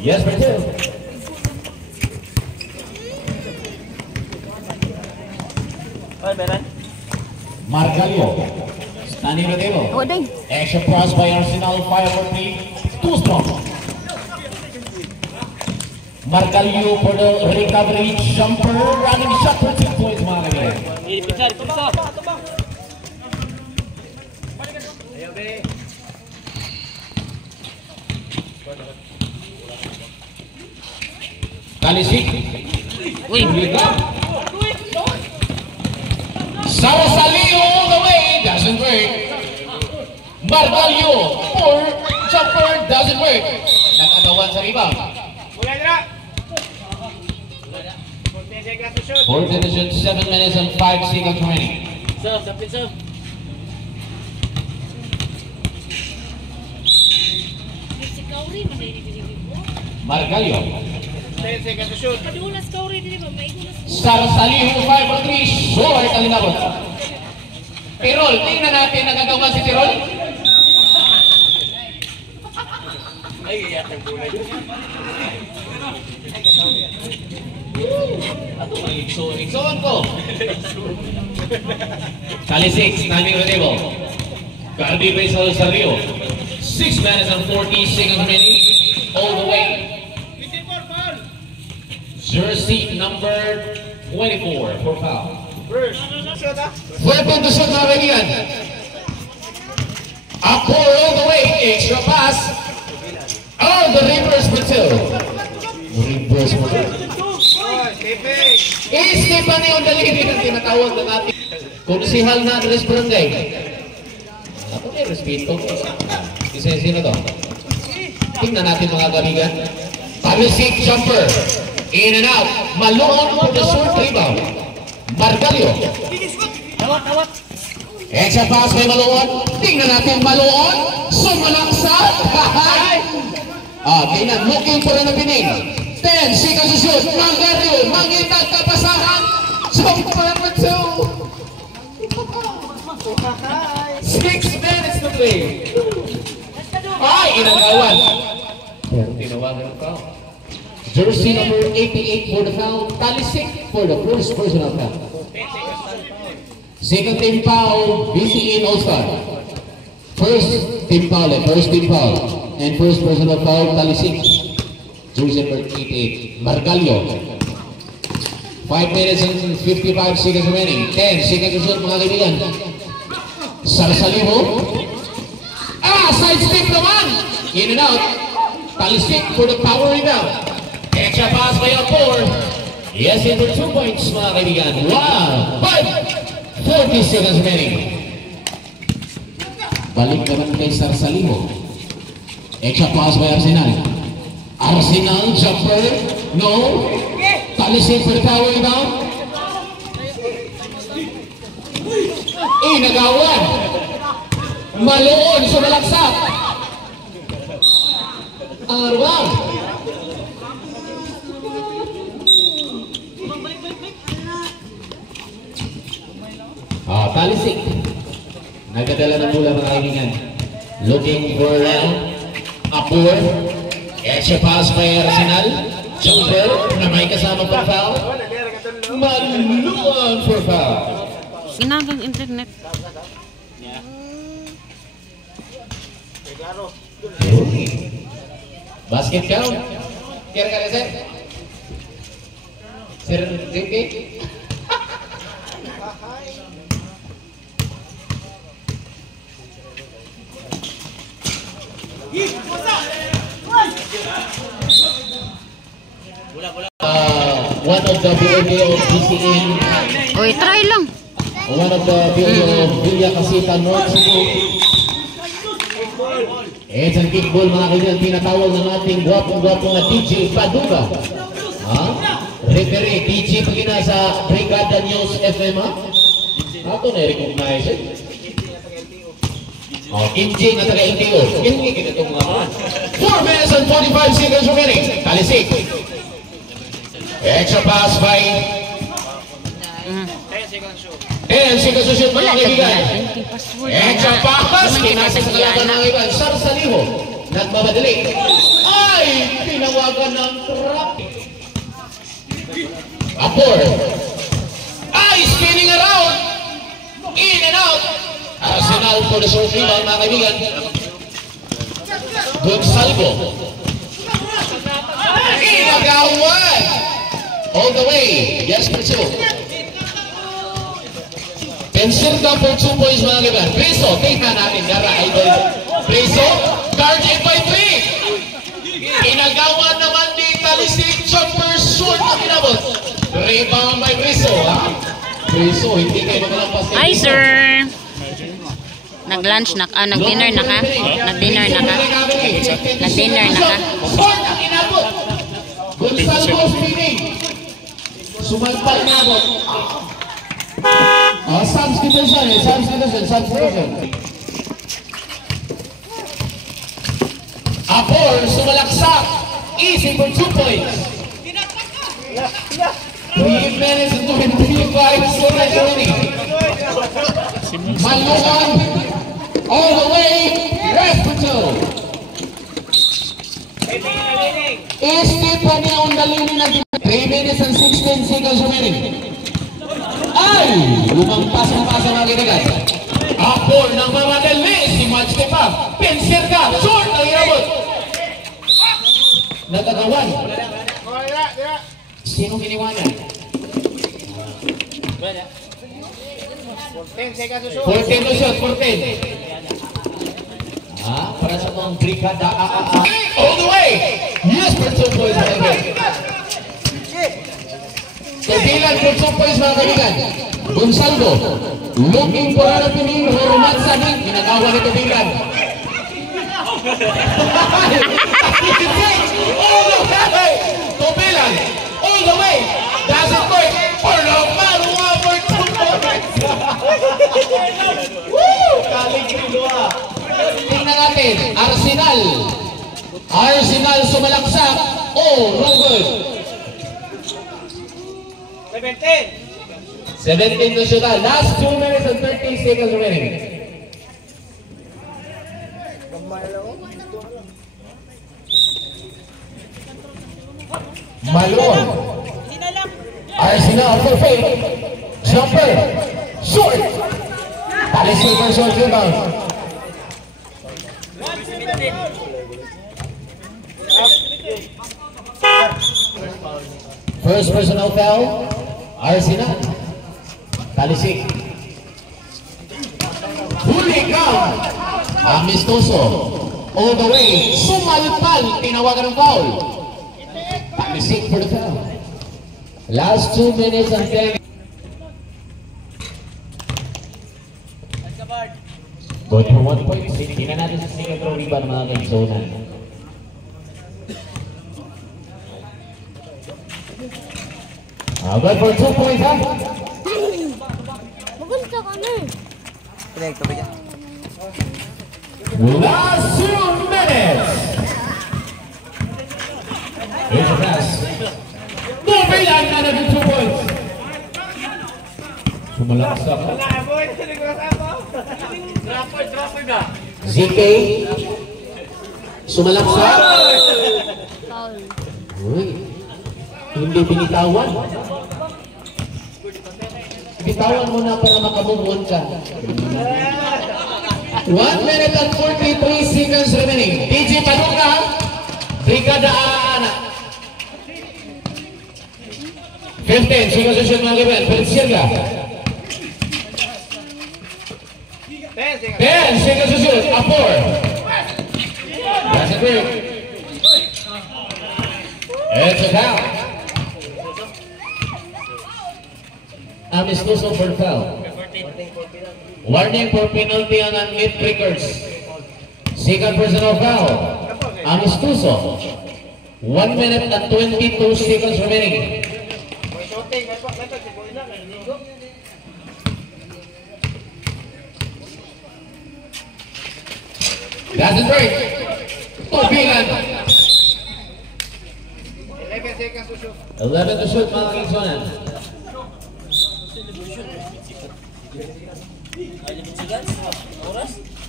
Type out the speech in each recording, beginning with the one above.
Yes, for two. Margalio. Standing on the table. Extra pass by Arsenal. 5-4-3. Too strong. Margalio for the recovery jumper. Running shot for 2 points. Kalisic. Sarasalio all the way. Doesn't work. Margalio for jumper. Doesn't work. Nakagawan sa rebound. 7 minutes and 5 seconds remaining. Serve. Margalio. Sarasalio 5-3. Short ang inabot. Tirol. Tingnan natin nagagawa si Tirol. Ato may ikson ko. Kalisic, standing on the table. Garbi Basil Sario. 6 minutes and 40 seconds remaining. All the way. Jersey number 24 for foul. Weapon to shoot mga kaibigan. Up all the way. Extra pass. Oh, the reverse for two. Reverse for two. I-skip pa niyo ang daliri ng tinatawag na natin. Konsihal na Andres Barangay. Ako may respeto. Sino to? Tingnan natin mga kaibigan. Kalisic jumper. In and out. Maluon for the short rebound. Margalio. Extra pass may Maluon. Tingnan natin Maluon. Sumalaksak. Tingnan. Looking for an opening. 10 seconds to shoot. Margalio. Mangitag kapasahan. Jumper for 2. 6 minutes to play. Ay, inagawan. Pero tinawagan ang foul. Jersey number 88 for the foul. Kalisic for the first personal foul. Second team foul, BCN All-Star. First team foul. And first personal foul, Kalisic. Jersey number 88. Margalio. 5 minutes and 55 seconds remaining. 10 seconds to shoot mga kaibigan. Sarasalio. Side step naman. In and out. Kalisic for the power rebound. Extra pass by Apor. Yes, into 2 points mga kaibigan. Wow! 40 seconds remaining. Balik naman kay Sarasalio. Extra pass by Arsenal. Arsenal jumper. No. Kalisic for the power rebound. Nagawan. Maluon sumalaksak. Arwang. Kalisic. Nagadala ng bola mga kaibigan. Looking for Apor. Extra pass by Arsenal. Jumper na may kasama for foul. Maluon for foul. Ginagang internet. Basket count. Kira ka sir? Sir Ricky? One of the BLG of BCN. Oy, try lang. One of the BLG of Villa Casita North Cebu. It's ang kickball mga kaibigan, tinatawag ng ating gwapong-gwapong na DJ Paduga. Referee, DJ pagina sa Brigada News FM ha? Ato na-recognize eh. MJ na taga-LTO. Hindi kita itong mga 4 minutes and 45 seconds remaining. Kalisic. Extra pass by 10 seconds to shoot mga kaibigan. Extra pass. Kinasig sa kalaban ng kaibigan. Sarasalio. Nagmamadali. Ay! Pinawagan ng trap. Apor. Ay! Spinning around. In and out. Arsenal for the short rebound, mga kaibigan. Gonsalvo. Inagawan. All the way. Yes, for two. Pensir ka for 2 points, mga kaibigan. Preso, tingnan natin. Gara, idol. Preso, guard 8 by 3. Inagawan naman ni Talisik. Jumper short na kinabot. Rebound by Preso, ha? Preso, hindi kayo magalampas kay Hi, Preso. sir. Nag-lunch na ka? Nag-dinner na ka? Nag-dinner na ka? Nag-dinner na ka? Short ang inabot. Gonsalvo spinning. Sumalpal na ako. Substitution. Apor, sumalaksak. Easy for 2 points. 3 minutes and 25 seconds remaining. Malukan. All the way. Rest for 2. Esteban niya ang dalinin natin. 3 minutes and 16 seconds remaining. Ay! Lumampas ang pasa, mga kaibigan. Apor ng mamadali. Si Majte pa. Pensir ka. Short ang inabot. Nagagawan. Sino iniwanan? 14 to shot. 14. Para sa mga brigada. All the way. Yes, for 2 points, mga kaibigan. Kabilan for 2 points, mga kaibigan. Gonsalvo. Looking for an opening. Roman Sanin. Ginagawa ni Kabilan. All the way. Kabilan. All the way. That's it, boy. For Roman. For 2 points. Woo! Kaligridoa. Tingnan natin. Arsenal. Arsenal sumalaksak. Oh, no good. 17 to shoot. Last 2 minutes and 30 seconds remaining. Malone. Arsenal for fake. Jumper. Short. Talisik for short rebound. First personal foul. Arsenal. Talisik. Huli count. Amistoso. All the way. Sumalpal. Tinawagan ng foul. Talisik for the foul. Last 2 minutes and 10. Going for 1 point. Tingnan natin sa single throw rebound, mga kaizona. Good for 2 points, ha? Maganda ka na eh. Last 2 minutes. Here's a pass. Mobilan na natin 2 points. Sumalaksak. ZK. Sumalaksak. Foul. Uy. Hindi binitawan. Bitawan mo na para makamove-on ka. 1 minute and 43 seconds remaining. DJ Paduka, Brigada Ana. 15 seconds to shoot, mga kaibigan. Perinsyerga. 10 seconds to shoot. Apor. That's a break. It's a foul. Amistoso for foul. Warning for penalty on unlit breakers. Second personal foul. Amistoso. 1 minute and 22 seconds remaining. Doesn't break. Tobilan. 11 to shoot, mga kingsonan.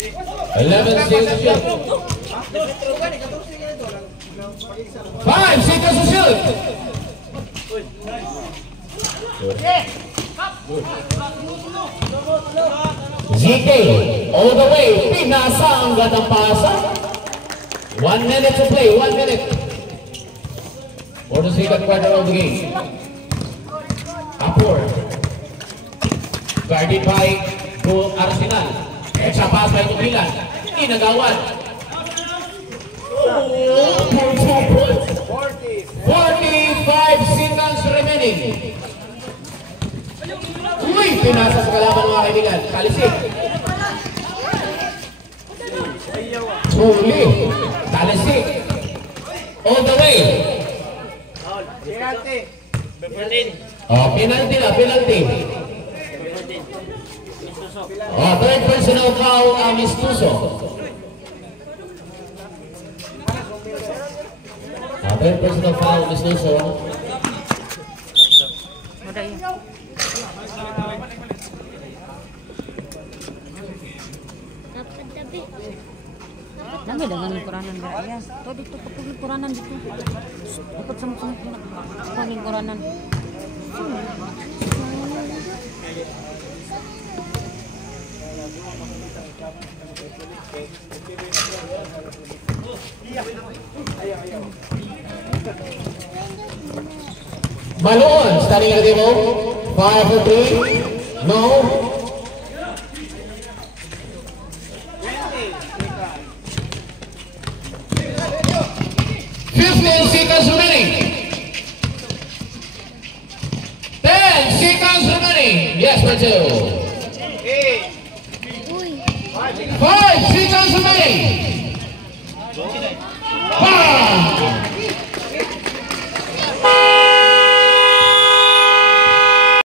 11 seconds to shoot. 5 seconds to shoot. ZK, all the way, pinasa ang gatang pasa. 1 minute to play, 1 minute. For the second quarter of the game. Upward. Guarded by Go Arsenal. Extra pass by Tupilan. Inagawan. 45 seconds remaining. Uy, pinasa sa kalaban mga kaibigan. Kalisik. Tuli. Kalisik. All the way. Oh, penalty na, penalty. Oh, third personal foul, Amistuso. Third personal foul, Amistuso. Dami dengan kuranan beraya. Tuh dito kapag kuranan dito. Dapat sama-sama kapag kuranan. Maloon, starting at the table. 5 for 3. No. 15 seconds remaining. 10 seconds remaining. Yes, Matthew. 5 seconds remaining.